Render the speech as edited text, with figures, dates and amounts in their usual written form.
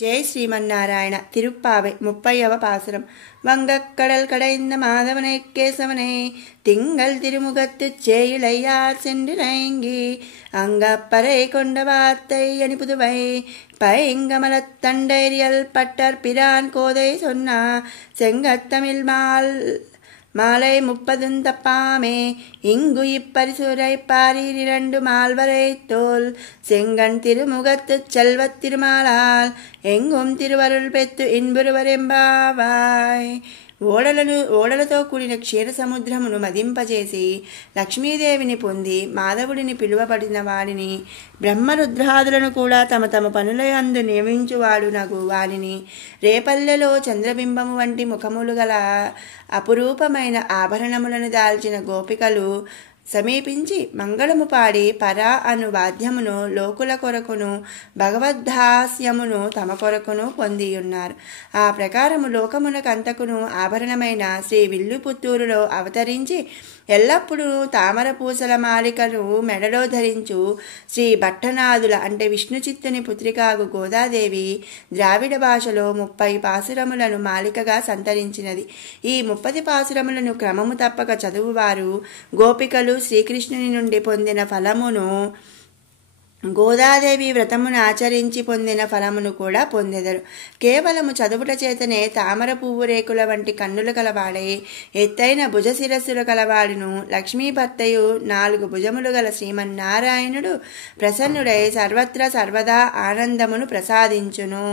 ஜெய் ஸ்ரீமன்னாராயண. திருப்பாவை 30వ பாசுரம். வங்கக்கடல் கடைந்த மாதவனை கேசவனை திங்கள் திருமுகத்துச் சேயிழையார் சென்றிறங்கி அங்கப்பறை கொண்ட வார்த்தை அணிபுதுவை பைங்கமலத் தண்டைரியல் பட்டர் பிரான் கோதை சொன்னா செங்கத்தமிழ் மாலை 30 தப்பாமே இங்கு இப்பரிசுரை பாரீர் 2 மால்வரை தோல் செங்கண் திருமுகத்துச் செல்வத் திருமாலால் ఎంగుం తిరువరుల్ పెత్తు ఇన్బురువరెంబావాయ్. ఓడలతో కూడిన క్షీర సముద్రమును మదింపజేసి లక్ష్మీదేవిని పొంది మాధవుడిని పిలువబడిన వాడిని బ్రహ్మరుద్రాదులను కూడా తమ తమ పనులయందు నియమించువాడు నగు వానిని రేపల్లెలో చంద్రబింబము వంటి ముఖములు గల అపురూపమైన ఆభరణములను దాల్చిన గోపికలు సమీపించి మంగళము పాడి పరా అను వాద్యమును లోకుల కొరకును భగవద్దాస్యమును తమ కొరకును పొందియున్నారు. ఆ ప్రకారము లోకమునకంతకును ఆభరణమైన శ్రీ విల్లుపుత్తూరులో అవతరించి ఎల్లప్పుడూ తామర పూసల మాలికను మెడలో ధరించు శ్రీ భట్టనాదుల అంటే విష్ణుచిత్తుని పుత్రికాగు గోదాదేవి ద్రావిడ భాషలో 30 పాసురములను మాలికగా సంతరించినది. ఈ 30 పాసురములను క్రమము తప్పక చదువువారు గోపికలు శ్రీకృష్ణుని నుండి పొందిన ఫలమును గోదాదేవి వ్రతమును ఆచరించి పొందిన ఫలమును కూడా పొందెదరు. కేవలము చదువుట చేతనే తామర పువ్వు రేకుల వంటి కన్నులు కలవాడే ఎత్తైన భుజ శిరస్సులు కలవాడును లక్ష్మీ భర్తయు 4 భుజములు గల శ్రీమన్నారాయణుడు ప్రసన్నుడై సర్వత్రా సర్వదా ఆనందమును ప్రసాదించును.